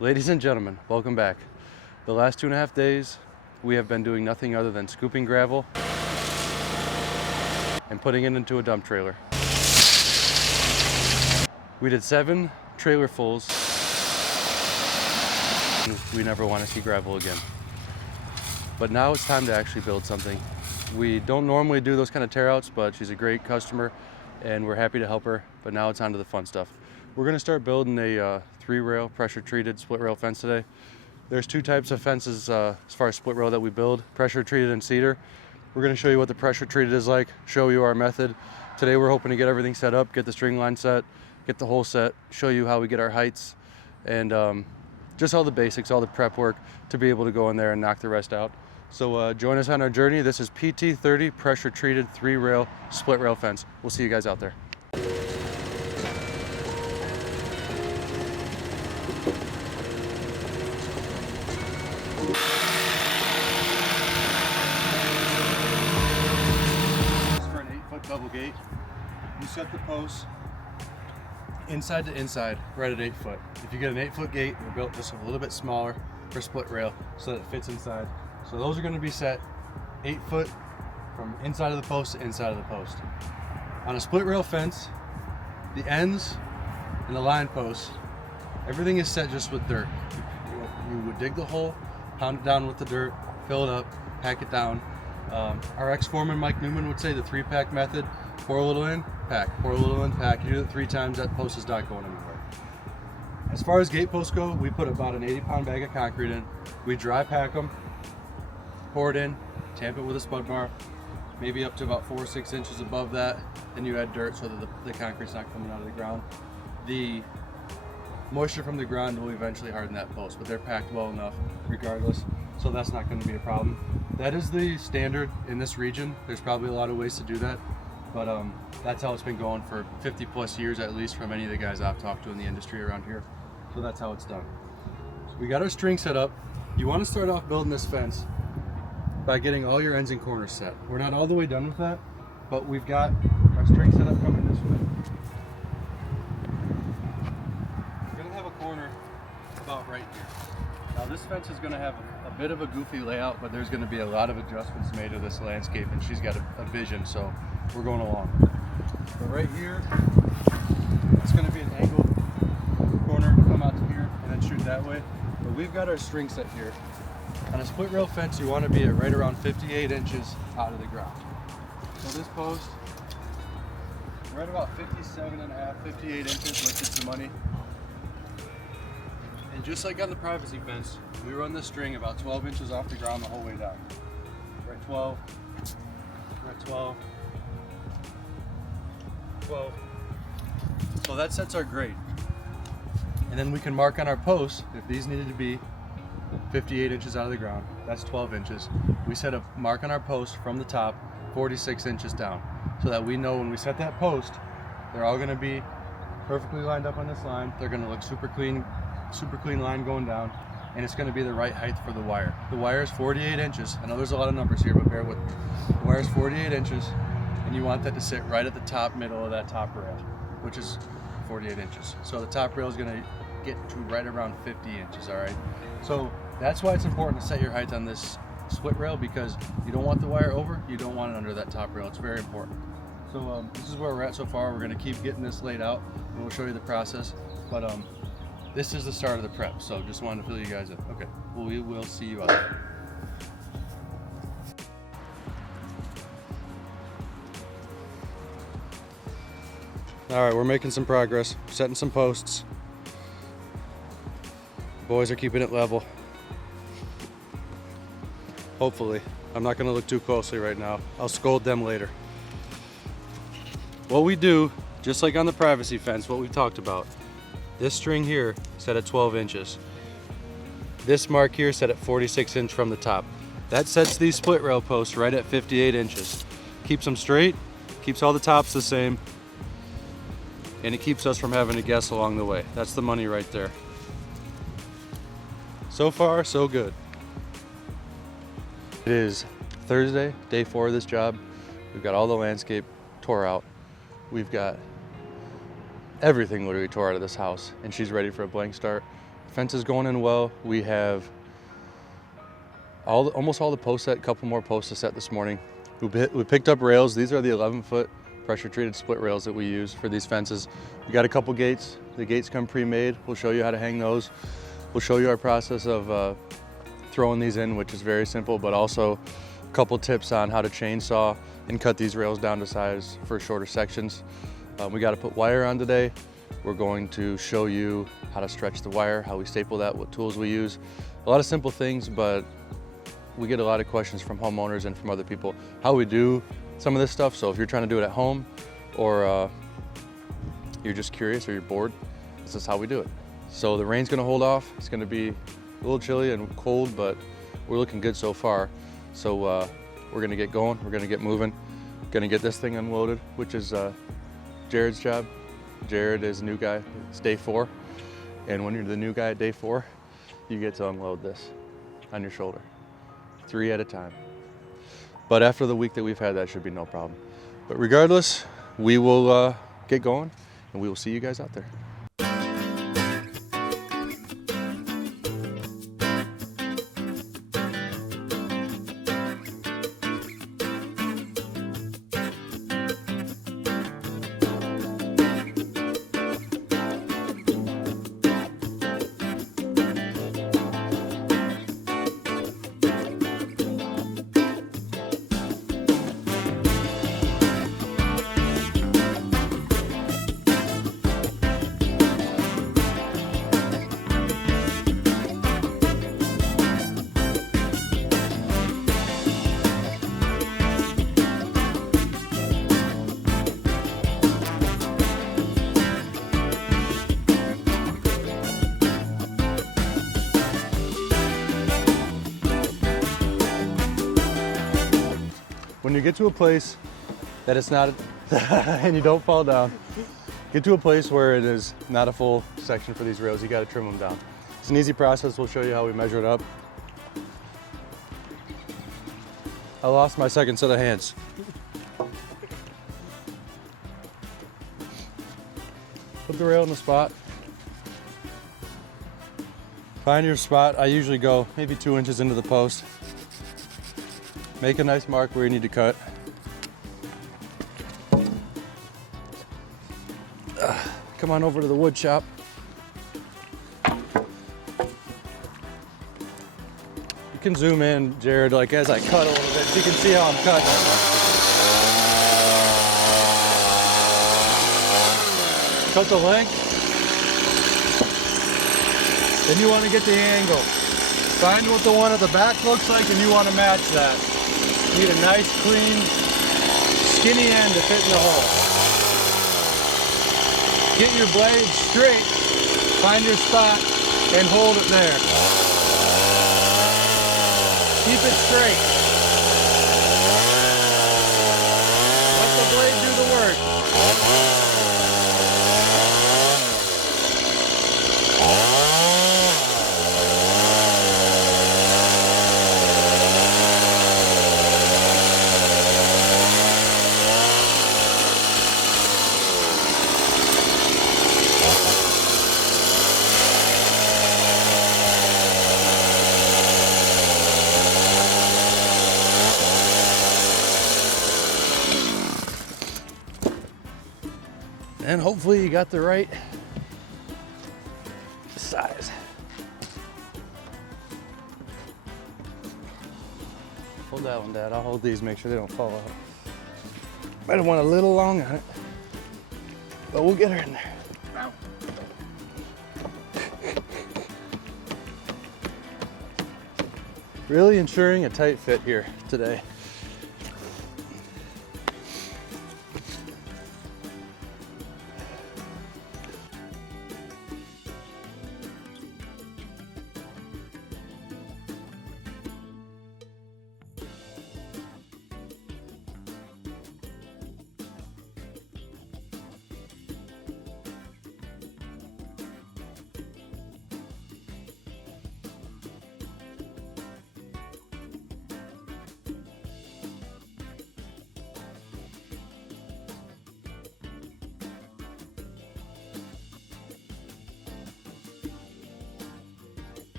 Ladies and gentlemen, welcome back. The last 2.5 days, we have been doing nothing other than scooping gravel and putting it into a dump trailer. We did 7 trailer fulls. We never want to see gravel again. But now it's time to actually build something. We don't normally do those kind of tear outs, but she's a great customer and we're happy to help her. But now it's on to the fun stuff. We're gonna start building a 3-rail pressure treated split rail fence today. There's 2 types of fences as far as split rail that we build, pressure treated and cedar. We're gonna show you what the pressure treated is like, show you our method. Today we're hoping to get everything set up, get the string line set, get the hole set, show you how we get our heights, and just all the basics, all the prep work to be able to go in there and knock the rest out. So join us on our journey. This is PT30 pressure treated 3-rail split rail fence. We'll see you guys out there. For an 8-foot double gate, you set the posts inside to inside, right at 8 foot. If you get an 8-foot gate, we built this a little bit smaller for split rail so that it fits inside. So those are going to be set 8 foot from inside of the post to inside of the post. On a split rail fence, the ends and the line posts, everything is set just with dirt. You would dig the hole, pound it down with the dirt, fill it up, pack it down. Our ex-foreman Mike Newman would say the 3-pack method: pour a little in, pack, pour a little in, pack. You do it 3 times, that post is not going anywhere. As far as gate posts go, we put about an 80-pound bag of concrete in. We dry pack them, pour it in, tamp it with a spud bar, maybe up to about 4 or 6 inches above that. Then you add dirt so that the concrete's not coming out of the ground. The moisture from the ground will eventually harden that post, but they're packed well enough regardless, so that's not going to be a problem. That is the standard in this region. There's probably a lot of ways to do that, but that's how it's been going for 50 plus years at least from any of the guys I've talked to in the industry around here. So that's how it's done. So we got our string set up. You want to start off building this fence by getting all your ends and corners set. We're not all the way done with that, but we've got our string set up coming this way. We're gonna have a corner about right here. Now this fence is gonna have a bit of a goofy layout, but there's gonna be a lot of adjustments made to this landscape, and she's got a vision, so we're going along. But right here, it's gonna be an angled corner, come out to here, and then shoot that way. But we've got our string set here. On a split rail fence, you want to be at right around 58 inches out of the ground. So this post, right about 57.5, 58 inches, which is the money. And just like on the privacy fence, we run the string about 12 inches off the ground the whole way down. We're at 12, we're at 12, 12. So that sets our grade. And then we can mark on our posts if these needed to be 58 inches out of the ground. That's 12 inches. We set a mark on our post from the top 46 inches down, so that we know when we set that post, they're all going to be perfectly lined up on this line. They're going to look super clean line going down, and it's going to be the right height for the wire. The wire is 48 inches. I know there's a lot of numbers here, but bear with me. The wire is 48 inches, and you want that to sit right at the top middle of that top rail, which is 48 inches. So the top rail is going to get to right around 50 inches, all right? So that's why it's important to set your height on this split rail, because you don't want the wire over, you don't want it under that top rail. It's very important. So this is where we're at so far. We're going to keep getting this laid out, and we'll show you the process. But this is the start of the prep, so just wanted to fill you guys in. Okay, well, we will see you out there. All right, we're making some progress, setting some posts. Boys are keeping it level. Hopefully. I'm not gonna look too closely right now. I'll scold them later. What we do, just like on the privacy fence, what we talked about, this string here set at 12 inches. This mark here set at 46 inch from the top. That sets these split rail posts right at 58 inches. Keeps them straight, keeps all the tops the same, and it keeps us from having to guess along the way. That's the money right there. So far, so good. It is Thursday, day 4 of this job. We've got all the landscape tore out. We've got everything literally tore out of this house, and she's ready for a blank start. Fence is going in well. We have almost all the posts set, a couple more posts to set this morning. We picked up rails. These are the 11-foot pressure treated split rails that we use for these fences. We got a couple gates. The gates come pre-made. We'll show you how to hang those. We'll show you our process of throwing these in, which is very simple, but also a couple tips on how to chainsaw and cut these rails down to size for shorter sections. We got to put wire on today. We're going to show you how to stretch the wire, how we staple that, what tools we use. A lot of simple things, but we get a lot of questions from homeowners and from other people how we do some of this stuff. So if you're trying to do it at home, or you're just curious or you're bored, this is how we do it. So the rain's gonna hold off. It's gonna be a little chilly and cold, but we're looking good so far. So we're gonna get going, we're gonna get moving, gonna get this thing unloaded, which is Jared's job. Jared is a new guy, it's day 4. And when you're the new guy at day 4, you get to unload this on your shoulder, 3 at a time. But after the week that we've had, that should be no problem. But regardless, we will get going and we will see you guys out there. When you get to a place that it's not, and you don't fall down, get to a place where it is not a full section for these rails, you gotta trim them down. It's an easy process. We'll show you how we measure it up. I lost my second set of hands. Put the rail in the spot. Find your spot. I usually go maybe 2 inches into the post. Make a nice mark where you need to cut. Come on over to the wood shop. You can zoom in, Jared, like as I cut a little bit, so you can see how I'm cutting. Cut the length. Then you want to get the angle. Find what the one at the back looks like and you want to match that. You need a nice, clean, skinny end to fit in the hole. Get your blade straight, find your spot, and hold it there. Keep it straight. Let the blade do the work. And hopefully you got the right size. Hold that one, Dad. I'll hold these, make sure they don't fall out. Might have went a little long on it, but we'll get her in there. Really ensuring a tight fit here today.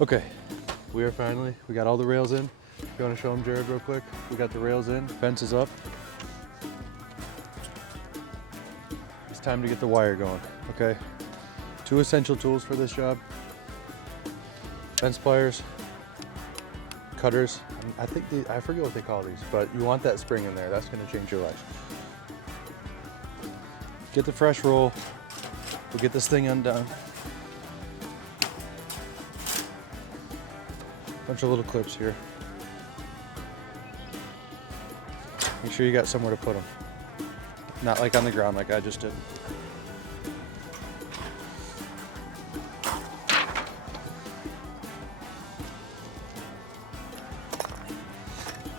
Okay, we got all the rails in. You want to show them, Jared, real quick? We got the rails in, fence is up. It's time to get the wire going, okay? 2 essential tools for this job. Fence pliers, cutters. I forget what they call these, but you want that spring in there. That's gonna change your life. Get the fresh roll. We'll get this thing undone. Bunch of little clips here. Make sure you got somewhere to put them. Not like on the ground like I just did.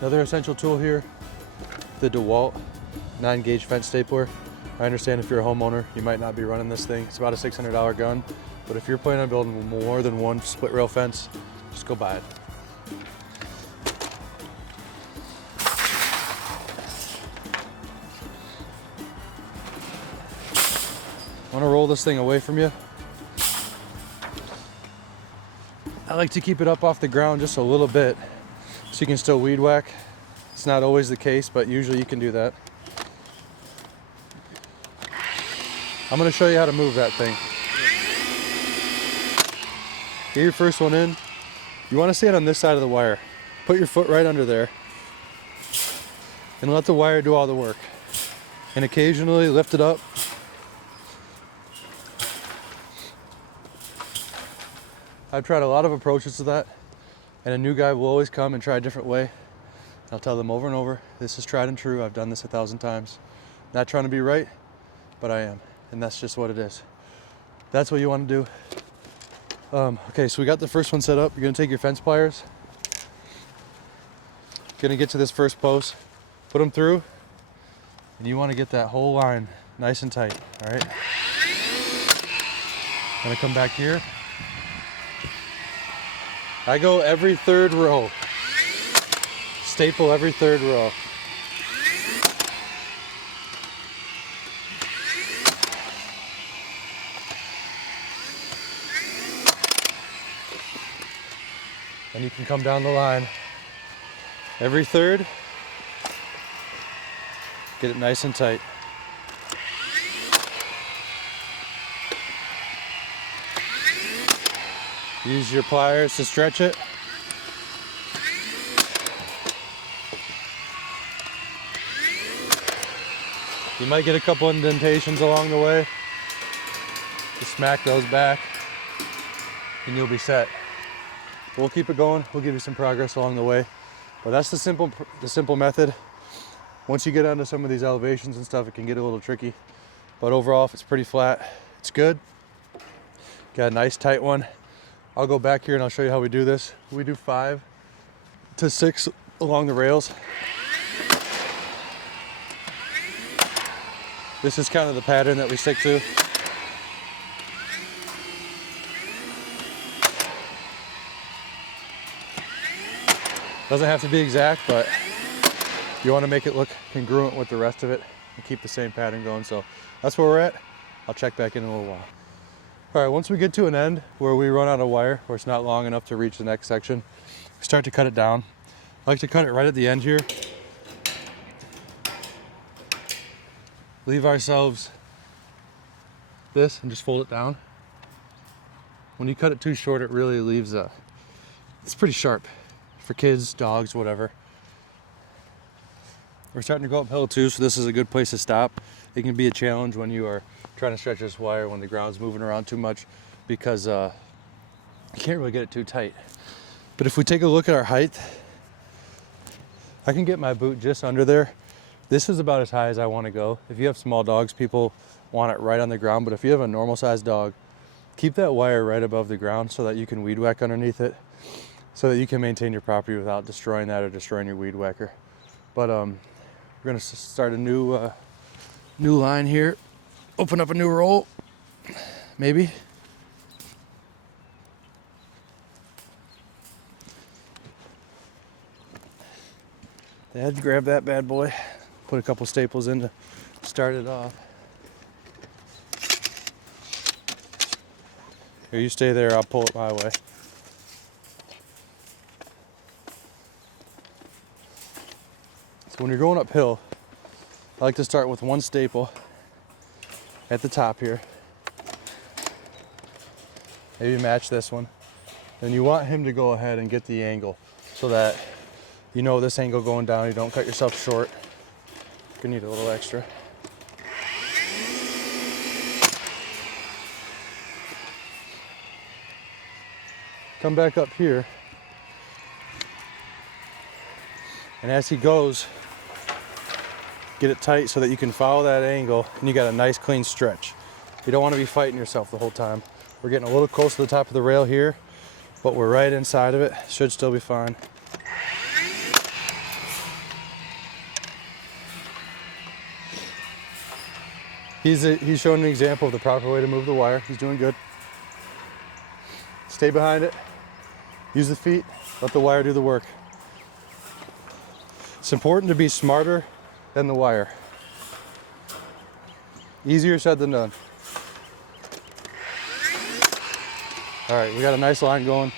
Another essential tool here, the DeWalt 9-gauge fence stapler. I understand if you're a homeowner, you might not be running this thing. It's about a $600 gun, but if you're planning on building more than one split rail fence, just go buy it. I want to roll this thing away from you. I like to keep it up off the ground just a little bit so you can still weed whack. It's not always the case, but usually you can do that. I'm going to show you how to move that thing. Get your first one in. You want to stay on this side of the wire. Put your foot right under there and let the wire do all the work. And occasionally lift it up. I've tried a lot of approaches to that, and a new guy will always come and try a different way. I'll tell them over and over, this is tried and true. I've done this 1,000 times. Not trying to be right, but I am. And that's just what it is. That's what you want to do. Okay, so we got the first one set up. You're gonna take your fence pliers. Gonna get to this first post, put them through, and you want to get that whole line nice and tight, all right? Gonna come back here. I go every 3rd row. Staple every 3rd row. And you can come down the line. Every 3rd. Get it nice and tight. Use your pliers to stretch it. You might get a couple indentations along the way. Just smack those back and you'll be set. We'll keep it going. We'll give you some progress along the way. But that's the simple method. Once you get onto some of these elevations and stuff, it can get a little tricky. But overall, if it's pretty flat, it's good. Got a nice tight one. I'll go back here and I'll show you how we do this. We do 5 to 6 along the rails. This is kind of the pattern that we stick to. Doesn't have to be exact, but you want to make it look congruent with the rest of it and keep the same pattern going. So that's where we're at. I'll check back in a little while. All right, once we get to an end where we run out of wire, or it's not long enough to reach the next section, we start to cut it down. I like to cut it right at the end here. Leave ourselves this and just fold it down. When you cut it too short, it really leaves it's pretty sharp for kids, dogs, whatever. We're starting to go uphill too, so this is a good place to stop. It can be a challenge when you are trying to stretch this wire when the ground's moving around too much, because you can't really get it too tight. But if we take a look at our height, I can get my boot just under there. This is about as high as I want to go. If you have small dogs, people want it right on the ground, but if you have a normal sized dog, keep that wire right above the ground so that you can weed whack underneath it, so that you can maintain your property without destroying that or destroying your weed whacker. But we're gonna start a new line here. Open up a new roll, maybe. Dad, grab that bad boy. Put a couple staples in to start it off. Here, you stay there, I'll pull it my way. when you're going uphill, I like to start with one staple at the top here. Maybe match this one. And you want him to go ahead and get the angle so that you know this angle going down, you don't cut yourself short. You need a little extra. Come back up here. And as he goes, get it tight so that you can follow that angle and you got a nice clean stretch. You don't want to be fighting yourself the whole time. We're getting a little close to the top of the rail here, but we're right inside of it. Should still be fine. He's showing an example of the proper way to move the wire. He's doing good. Stay behind it. Use the feet. Let the wire do the work. It's important to be smarter than the wire. Easier said than done. All right, we got a nice line going.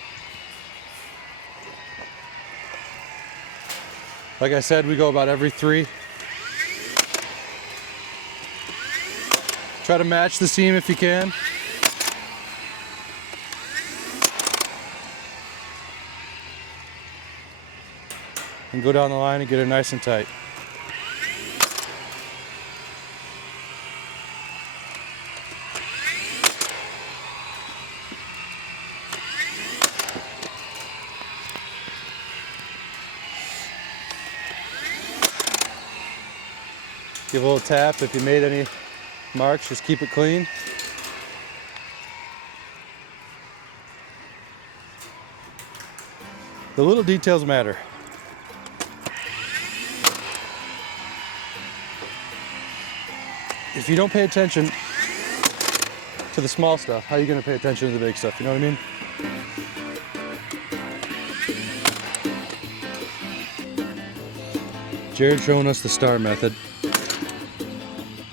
Like I said, we go about every 3. Try to match the seam if you can. And go down the line and get it nice and tight. Give a little tap. If you made any marks, just keep it clean. The little details matter. If you don't pay attention to the small stuff, how are you going to pay attention to the big stuff? You know what I mean? Jared showing us the star method.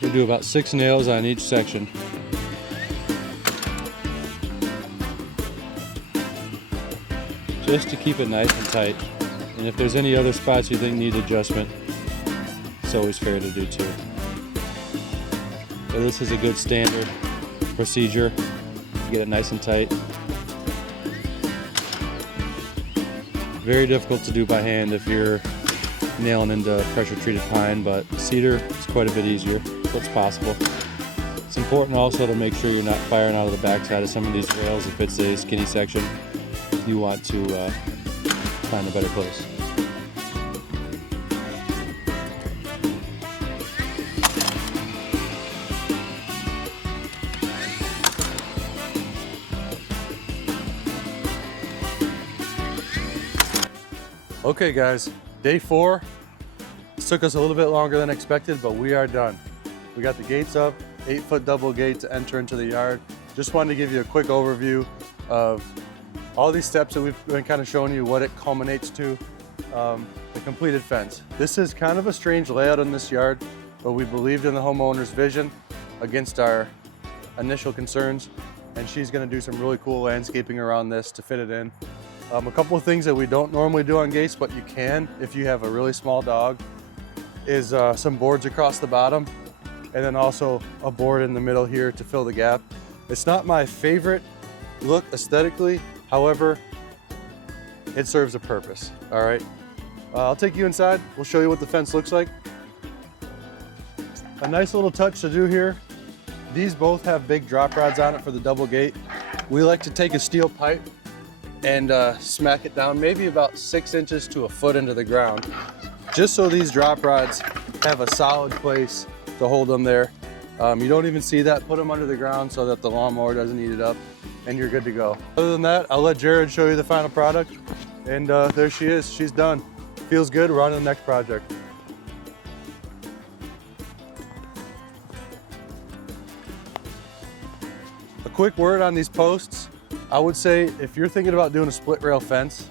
We do about 6 nails on each section. Just to keep it nice and tight. And if there's any other spots you think need adjustment, it's always fair to do too. So this is a good standard procedure to get it nice and tight. Very difficult to do by hand if you're nailing into pressure treated pine, but cedar is quite a bit easier, so it's possible. It's important also to make sure you're not firing out of the backside of some of these rails. If it's a skinny section, you want to find a better place. Okay guys, day 4. This took us a little bit longer than expected, but we are done. We got the gates up, 8-foot double gate to enter into the yard. Just wanted to give you a quick overview of all these steps that we've been kind of showing you, what it culminates to, the completed fence. This is kind of a strange layout in this yard, but we believed in the homeowner's vision against our initial concerns, and she's gonna do some really cool landscaping around this to fit it in. A couple of things that we don't normally do on gates, but you can if you have a really small dog, is some boards across the bottom, and then also a board in the middle here to fill the gap. It's not my favorite look aesthetically, however, it serves a purpose, all right? I'll take you inside, we'll show you what the fence looks like. A nice little touch to do here, these both have big drop rods on it for the double gate. We like to take a steel pipe and smack it down maybe about 6 inches to a foot into the ground, just so these drop rods have a solid place to hold them there. You don't even see that. Put them under the ground so that the lawnmower doesn't eat it up, and you're good to go. Other than that, I'll let Jared show you the final product, and there she is. She's done. Feels good. We're on to the next project. A quick word on these posts. I would say if you're thinking about doing a split rail fence,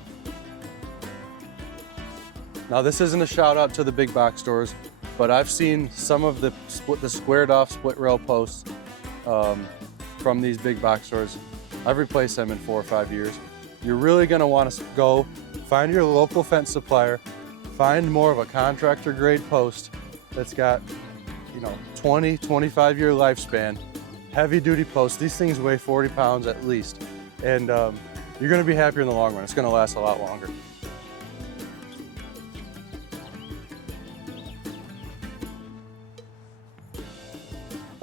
now this isn't a shout out to the big box stores, but I've seen some of the squared off split rail posts from these big box stores. I've replaced them in 4 or 5 years. You're really gonna wanna go find your local fence supplier, Find more of a contractor grade post that's got, you know, 20, 25 year lifespan, heavy duty post. These things weigh 40 pounds at least. And you're gonna be happier in the long run. It's gonna last a lot longer.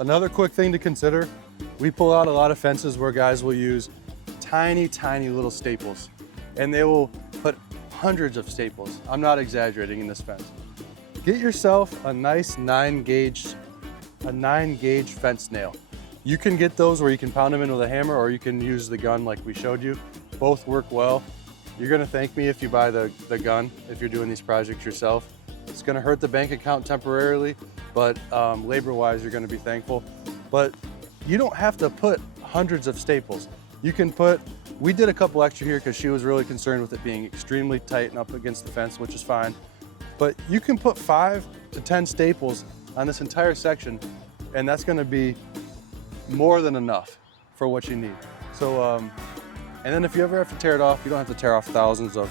Another quick thing to consider, we pull out a lot of fences where guys will use tiny, tiny little staples, and they will put hundreds of staples. I'm not exaggerating in this fence. Get yourself a nice 9-gauge fence nail. You can get those where you can pound them in with a hammer, or you can use the gun like we showed you. Both work well. You're gonna thank me if you buy the gun, if you're doing these projects yourself. It's gonna hurt the bank account temporarily, but labor-wise, you're gonna be thankful. But you don't have to put hundreds of staples. You can put, we did a couple extra here because she was really concerned with it being extremely tight and up against the fence, which is fine. But you can put 5 to 10 staples on this entire section, and that's gonna be more than enough for what you need. So, and then if you ever have to tear it off, you don't have to tear off thousands of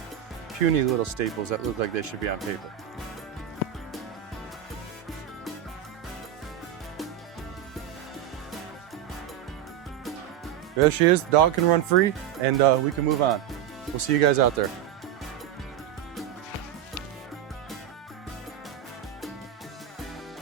puny little staples that look like they should be on paper. There she is. The dog can run free, and we can move on. We'll see you guys out there.